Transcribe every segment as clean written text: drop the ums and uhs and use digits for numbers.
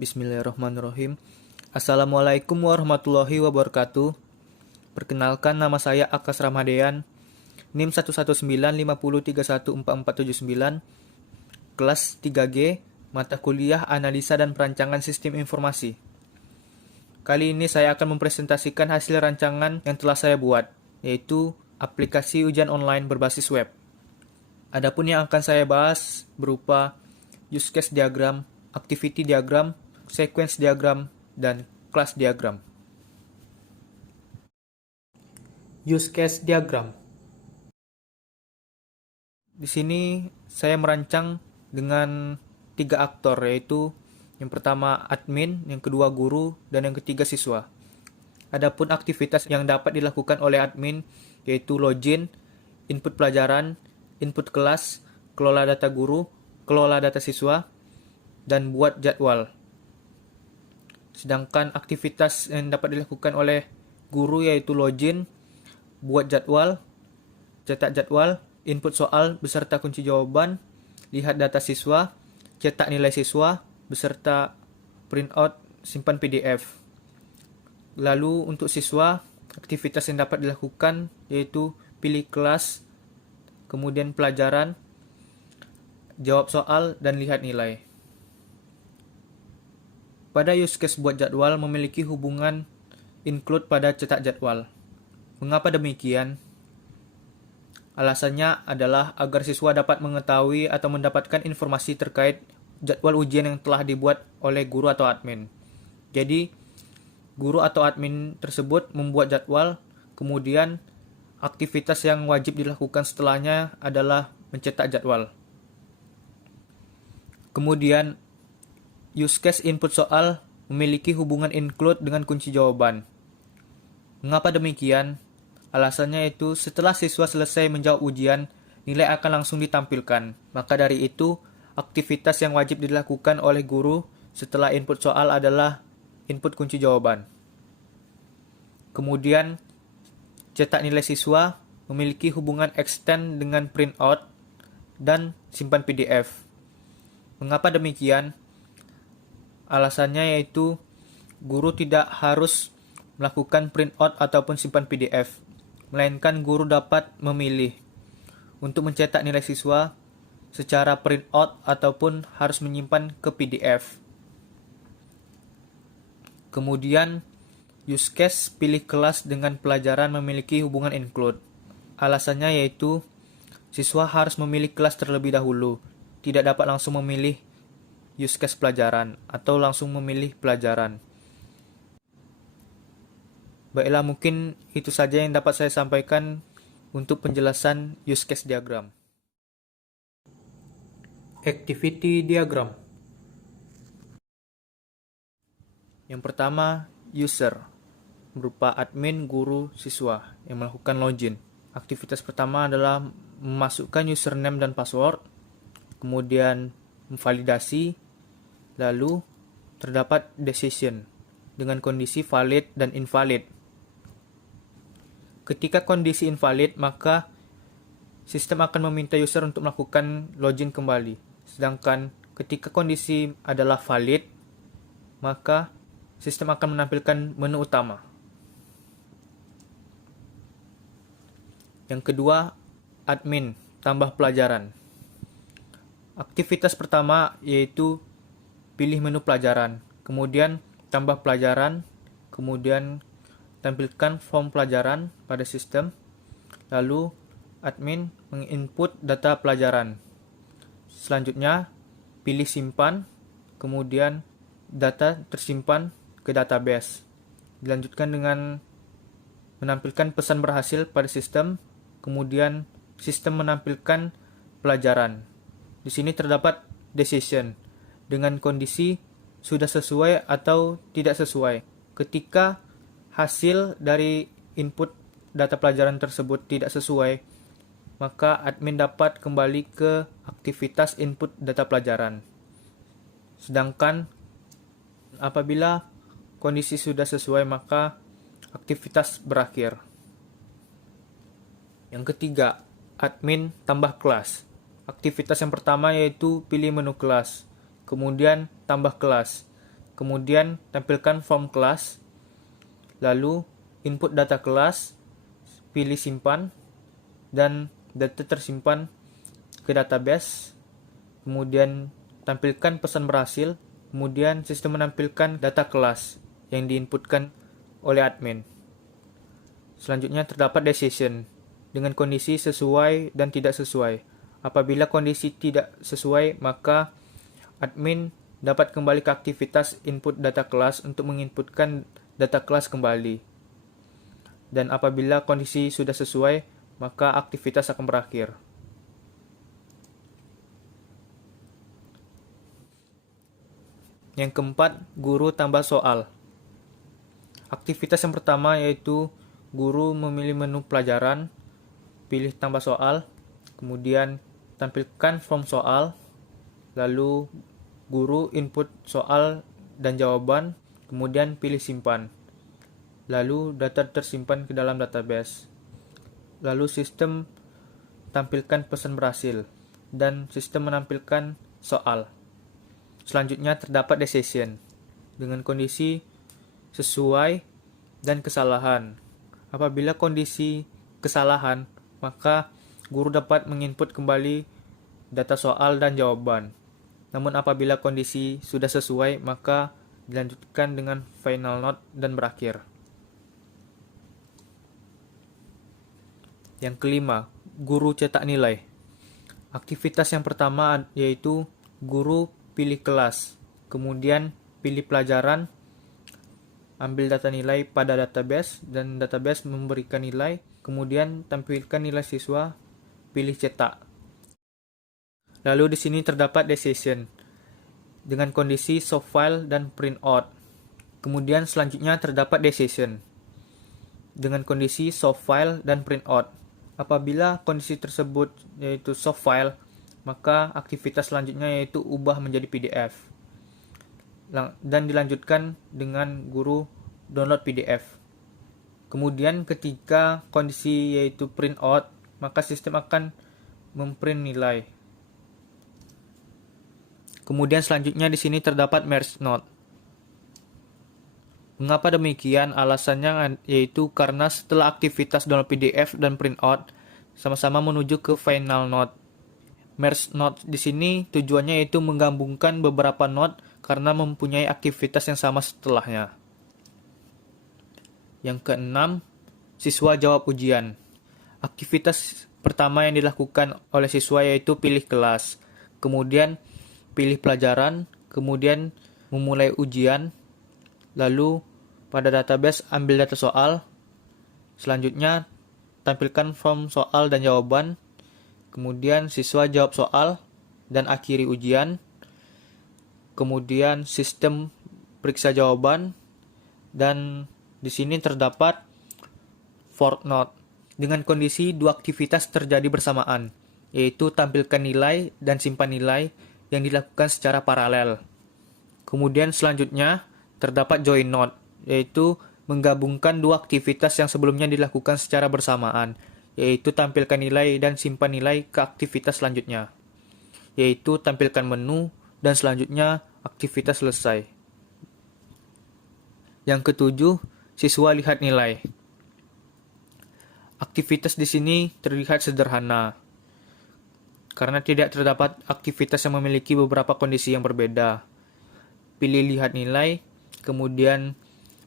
Bismillahirrahmanirrahim. Assalamualaikum warahmatullahi wabarakatuh. Perkenalkan, nama saya Akas Ramadean, NIM 11950314479, kelas 3G, mata kuliah Analisa dan Perancangan Sistem Informasi. Kali ini saya akan mempresentasikan hasil rancangan yang telah saya buat, yaitu aplikasi ujian online berbasis web. Adapun yang akan saya bahas berupa use case diagram, activity diagram, sequence diagram, dan class diagram. Use case diagram. Di sini saya merancang dengan 3 aktor, yaitu yang pertama admin, yang kedua guru, dan yang ketiga siswa. Adapun aktivitas yang dapat dilakukan oleh admin yaitu login, input pelajaran, input kelas, kelola data guru, kelola data siswa, dan buat jadwal. Sedangkan aktivitas yang dapat dilakukan oleh guru yaitu login, buat jadwal, cetak jadwal, input soal beserta kunci jawaban, lihat data siswa, cetak nilai siswa, beserta printout, simpan PDF. Lalu untuk siswa, aktivitas yang dapat dilakukan yaitu pilih kelas, kemudian pelajaran, jawab soal, dan lihat nilai. Pada use case buat jadwal memiliki hubungan include pada cetak jadwal. Mengapa demikian? Alasannya adalah agar siswa dapat mengetahui atau mendapatkan informasi terkait jadwal ujian yang telah dibuat oleh guru atau admin. Jadi, guru atau admin tersebut membuat jadwal, kemudian aktivitas yang wajib dilakukan setelahnya adalah mencetak jadwal. Kemudian, use case input soal memiliki hubungan include dengan kunci jawaban. Mengapa demikian? Alasannya itu setelah siswa selesai menjawab ujian, nilai akan langsung ditampilkan. Maka dari itu, aktivitas yang wajib dilakukan oleh guru setelah input soal adalah input kunci jawaban. Kemudian, cetak nilai siswa memiliki hubungan extend dengan printout dan simpan PDF. Mengapa demikian? Alasannya yaitu guru tidak harus melakukan printout ataupun simpan PDF, melainkan guru dapat memilih untuk mencetak nilai siswa secara printout ataupun harus menyimpan ke PDF. Kemudian, use case pilih kelas dengan pelajaran memiliki hubungan include. Alasannya yaitu siswa harus memilih kelas terlebih dahulu, tidak dapat langsung memilih use case pelajaran atau langsung memilih pelajaran. Baiklah, mungkin itu saja yang dapat saya sampaikan untuk penjelasan use case diagram. Activity diagram. Yang pertama, user, berupa admin, guru, siswa yang melakukan login. Aktivitas pertama adalah memasukkan username dan password, kemudian memvalidasi, lalu terdapat decision dengan kondisi valid dan invalid. Ketika kondisi invalid, maka sistem akan meminta user untuk melakukan login kembali. Sedangkan ketika kondisi adalah valid, maka sistem akan menampilkan menu utama. Yang kedua, admin, tambah pelajaran. Aktivitas pertama yaitu pilih menu pelajaran, kemudian tambah pelajaran, kemudian tampilkan form pelajaran pada sistem, lalu admin menginput data pelajaran. Selanjutnya, pilih simpan, kemudian data tersimpan ke database. Dilanjutkan dengan menampilkan pesan berhasil pada sistem, kemudian sistem menampilkan pelajaran. Di sini terdapat decision dengan kondisi sudah sesuai atau tidak sesuai. Ketika hasil dari input data pelajaran tersebut tidak sesuai, maka admin dapat kembali ke aktivitas input data pelajaran. Sedangkan apabila kondisi sudah sesuai, maka aktivitas berakhir. Yang ketiga, admin tambah kelas. Aktivitas yang pertama yaitu pilih menu kelas, kemudian tambah kelas, kemudian tampilkan form kelas, lalu input data kelas, pilih simpan, dan data tersimpan ke database, kemudian tampilkan pesan berhasil, kemudian sistem menampilkan data kelas yang diinputkan oleh admin. Selanjutnya terdapat decision dengan kondisi sesuai dan tidak sesuai. Apabila kondisi tidak sesuai, maka admin dapat kembali ke aktivitas input data kelas untuk menginputkan data kelas kembali. Dan apabila kondisi sudah sesuai, maka aktivitas akan berakhir. Yang keempat, guru tambah soal. Aktivitas yang pertama yaitu guru memilih menu pelajaran, pilih tambah soal, kemudian tampilkan form soal, lalu guru input soal dan jawaban, kemudian pilih simpan. Lalu data tersimpan ke dalam database. Lalu sistem tampilkan pesan berhasil dan sistem menampilkan soal. Selanjutnya terdapat decision dengan kondisi sesuai dan kesalahan. Apabila kondisi kesalahan, maka guru dapat menginput kembali data soal dan jawaban. Namun apabila kondisi sudah sesuai, maka dilanjutkan dengan final note dan berakhir. Yang kelima, guru cetak nilai. Aktivitas yang pertama yaitu guru pilih kelas, kemudian pilih pelajaran, ambil data nilai pada database, dan database memberikan nilai, kemudian tampilkan nilai siswa, pilih cetak. Lalu di sini terdapat decision dengan kondisi show file dan print out. Kemudian selanjutnya terdapat decision dengan kondisi show file dan print out. Apabila kondisi tersebut yaitu show file, maka aktivitas selanjutnya yaitu ubah menjadi PDF. Dan dilanjutkan dengan guru download PDF. Kemudian ketika kondisi yaitu print out, maka sistem akan memprint nilai. Kemudian selanjutnya di sini terdapat merge node. Mengapa demikian? Alasannya yaitu karena setelah aktivitas download PDF dan print out sama-sama menuju ke final node. Merge node di sini tujuannya yaitu menggabungkan beberapa node karena mempunyai aktivitas yang sama setelahnya. Yang keenam, siswa jawab ujian. Aktivitas pertama yang dilakukan oleh siswa yaitu pilih kelas, kemudian pilih pelajaran, kemudian memulai ujian, lalu pada database ambil data soal, selanjutnya tampilkan form soal dan jawaban, kemudian siswa jawab soal dan akhiri ujian, kemudian sistem periksa jawaban, dan di sini terdapat for node dengan kondisi dua aktivitas terjadi bersamaan, yaitu tampilkan nilai dan simpan nilai yang dilakukan secara paralel. Kemudian selanjutnya terdapat join node, yaitu menggabungkan dua aktivitas yang sebelumnya dilakukan secara bersamaan, yaitu tampilkan nilai dan simpan nilai ke aktivitas selanjutnya, yaitu tampilkan menu dan selanjutnya aktivitas selesai. Yang ketujuh, siswa lihat nilai. Aktivitas di sini terlihat sederhana, karena tidak terdapat aktivitas yang memiliki beberapa kondisi yang berbeda. Pilih lihat nilai, kemudian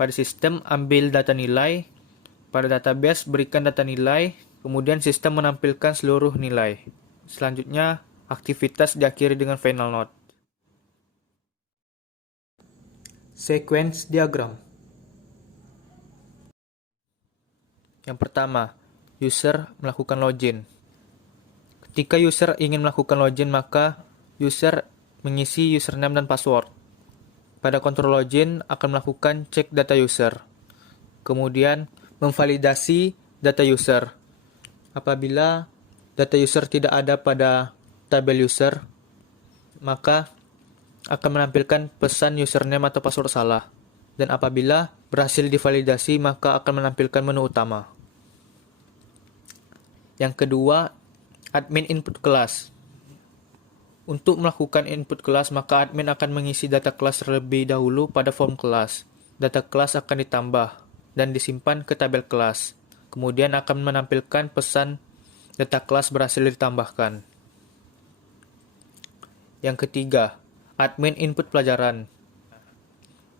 pada sistem ambil data nilai, pada database berikan data nilai, kemudian sistem menampilkan seluruh nilai. Selanjutnya, aktivitas diakhiri dengan final note. Sequence diagram. Yang pertama, user melakukan login. Ketika user ingin melakukan login, maka user mengisi username dan password. Pada kontrol login akan melakukan cek data user. Kemudian memvalidasi data user. Apabila data user tidak ada pada tabel user, maka akan menampilkan pesan username atau password salah. Dan apabila berhasil divalidasi, maka akan menampilkan menu utama. Yang kedua, admin input kelas. Untuk melakukan input kelas, maka admin akan mengisi data kelas terlebih dahulu pada form kelas. Data kelas akan ditambah dan disimpan ke tabel kelas. Kemudian akan menampilkan pesan data kelas berhasil ditambahkan. Yang ketiga, admin input pelajaran,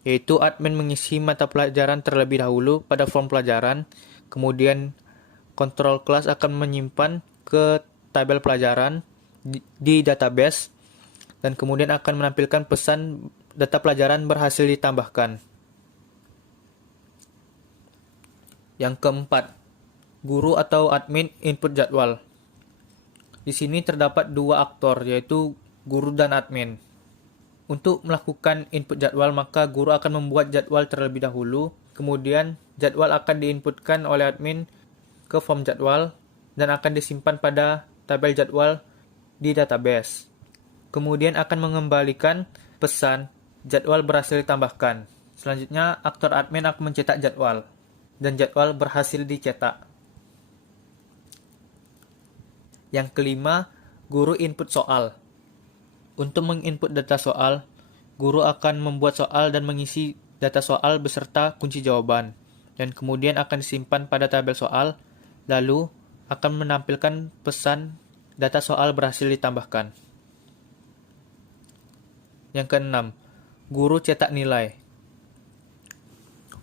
yaitu admin mengisi mata pelajaran terlebih dahulu pada form pelajaran, kemudian kontrol kelas akan menyimpan ke tabel pelajaran di database, dan kemudian akan menampilkan pesan data pelajaran berhasil ditambahkan. Yang keempat, guru atau admin input jadwal. Di sini terdapat dua aktor, yaitu guru dan admin. Untuk melakukan input jadwal, maka guru akan membuat jadwal terlebih dahulu, kemudian jadwal akan diinputkan oleh admin ke form jadwal dan akan disimpan pada tabel jadwal di database. Kemudian akan mengembalikan pesan jadwal berhasil ditambahkan. Selanjutnya, aktor admin akan mencetak jadwal dan jadwal berhasil dicetak. Yang kelima, guru input soal. Untuk menginput data soal, guru akan membuat soal dan mengisi data soal beserta kunci jawaban, dan kemudian akan disimpan pada tabel soal, lalu akan menampilkan pesan data soal berhasil ditambahkan. Yang keenam, guru cetak nilai.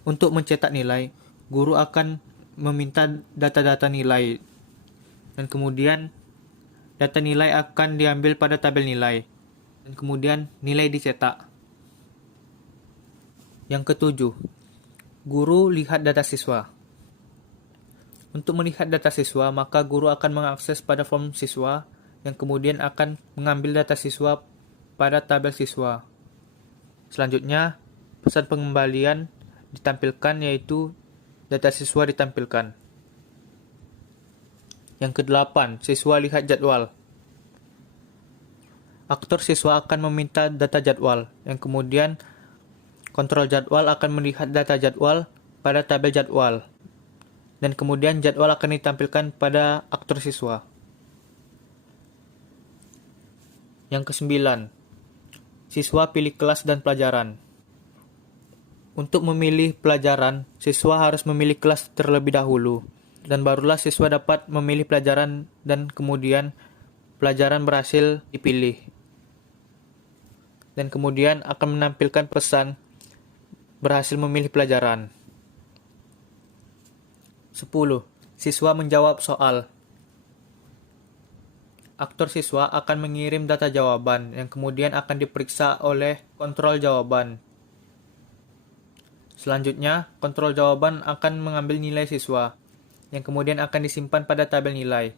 Untuk mencetak nilai, guru akan meminta data-data nilai, dan kemudian data nilai akan diambil pada tabel nilai, dan kemudian nilai dicetak. Yang ketujuh, guru lihat data siswa. Untuk melihat data siswa, maka guru akan mengakses pada form siswa, yang kemudian akan mengambil data siswa pada tabel siswa. Selanjutnya, pesan pengembalian ditampilkan, yaitu data siswa ditampilkan. Yang kedelapan, siswa lihat jadwal. Aktor siswa akan meminta data jadwal, yang kemudian kontrol jadwal akan melihat data jadwal pada tabel jadwal, dan kemudian jadwal akan ditampilkan pada aktor siswa. Yang kesembilan, siswa pilih kelas dan pelajaran. Untuk memilih pelajaran, siswa harus memilih kelas terlebih dahulu, dan barulah siswa dapat memilih pelajaran dan kemudian pelajaran berhasil dipilih. Dan kemudian akan menampilkan pesan berhasil memilih pelajaran. 10. Siswa menjawab soal. Aktor siswa akan mengirim data jawaban yang kemudian akan diperiksa oleh kontrol jawaban. Selanjutnya, kontrol jawaban akan mengambil nilai siswa, yang kemudian akan disimpan pada tabel nilai.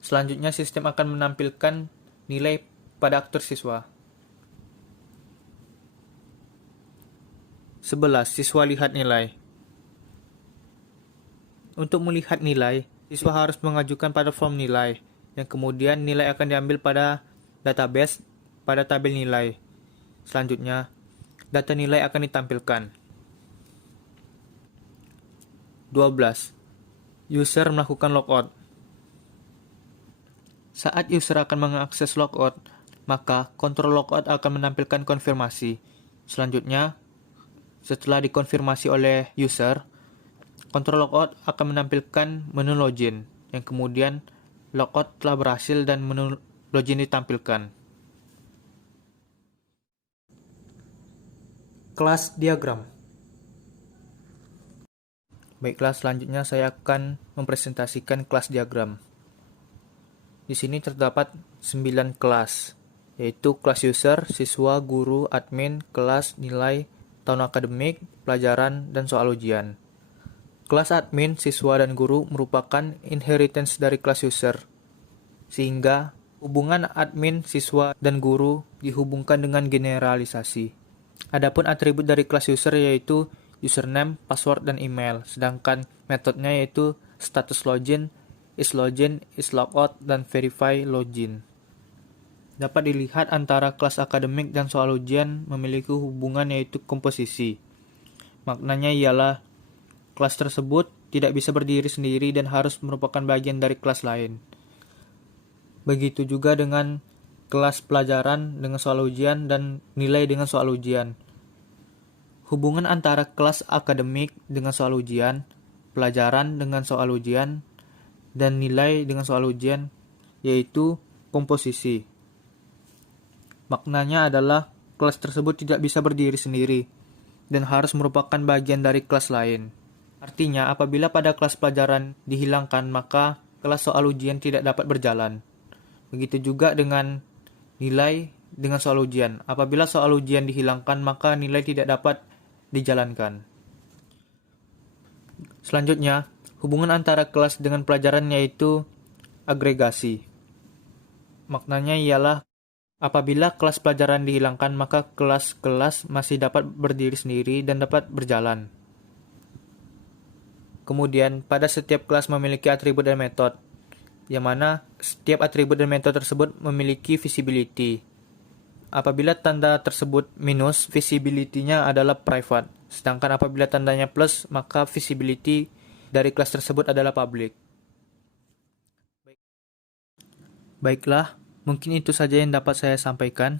Selanjutnya, sistem akan menampilkan nilai pada aktor siswa. 11. Siswa lihat nilai. Untuk melihat nilai, siswa harus mengajukan pada form nilai, yang kemudian nilai akan diambil pada database pada tabel nilai. Selanjutnya, data nilai akan ditampilkan. 12. User melakukan logout. Saat user akan mengakses logout, maka kontrol logout akan menampilkan konfirmasi. Selanjutnya, setelah dikonfirmasi oleh user, kontrol logout akan menampilkan menu login, yang kemudian logout telah berhasil dan menu login ditampilkan. Kelas diagram. Baiklah, selanjutnya saya akan mempresentasikan kelas diagram. Di sini terdapat 9 kelas, yaitu kelas user, siswa, guru, admin, kelas, nilai, tahun akademik, pelajaran, dan soal ujian. Kelas admin, siswa, dan guru merupakan inheritance dari kelas user, sehingga hubungan admin, siswa, dan guru dihubungkan dengan generalisasi. Adapun atribut dari kelas user yaitu username, password, dan email, sedangkan metodenya yaitu status login, is logout, dan verify login. Dapat dilihat antara kelas akademik dan soal ujian memiliki hubungan yaitu komposisi. Maknanya ialah kelas tersebut tidak bisa berdiri sendiri dan harus merupakan bagian dari kelas lain. Begitu juga dengan kelas pelajaran dengan soal ujian, dan nilai dengan soal ujian. Hubungan antara kelas akademik dengan soal ujian, pelajaran dengan soal ujian, dan nilai dengan soal ujian yaitu komposisi. Maknanya adalah kelas tersebut tidak bisa berdiri sendiri dan harus merupakan bagian dari kelas lain. Artinya, apabila pada kelas pelajaran dihilangkan, maka kelas soal ujian tidak dapat berjalan. Begitu juga dengan nilai dengan soal ujian. Apabila soal ujian dihilangkan, maka nilai tidak dapat dijalankan. Selanjutnya, hubungan antara kelas dengan pelajaran yaitu agregasi. Maknanya ialah apabila kelas pelajaran dihilangkan, maka kelas-kelas masih dapat berdiri sendiri dan dapat berjalan. Kemudian, pada setiap kelas memiliki atribut dan metode, yang mana setiap atribut dan metode tersebut memiliki visibility. Apabila tanda tersebut minus, visibility-nya adalah private. Sedangkan apabila tandanya plus, maka visibility dari kelas tersebut adalah public. Baiklah, mungkin itu saja yang dapat saya sampaikan.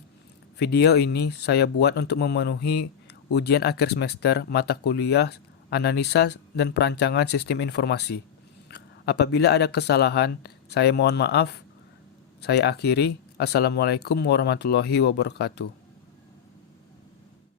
Video ini saya buat untuk memenuhi ujian akhir semester mata kuliah analisa dan perancangan sistem informasi. Apabila ada kesalahan, saya mohon maaf. Saya akhiri. Assalamualaikum warahmatullahi wabarakatuh.